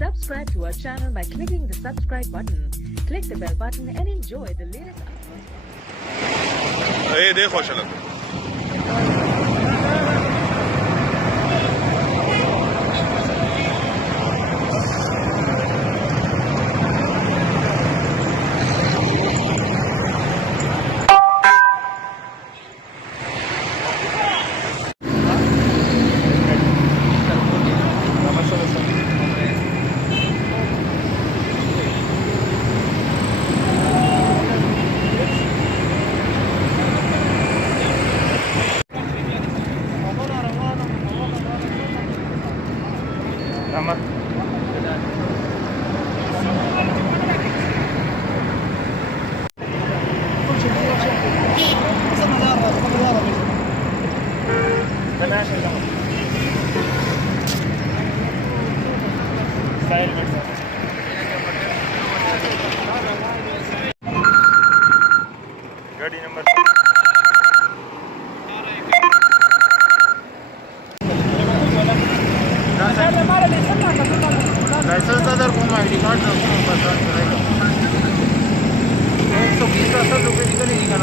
Subscribe to our channel by clicking the subscribe button. Click the bell button and enjoy the latest uploads. ايه ده خوش لك गाड़ी number licence other कौन I D card पहचान करेगा 120 ₹10 निकलेगी ना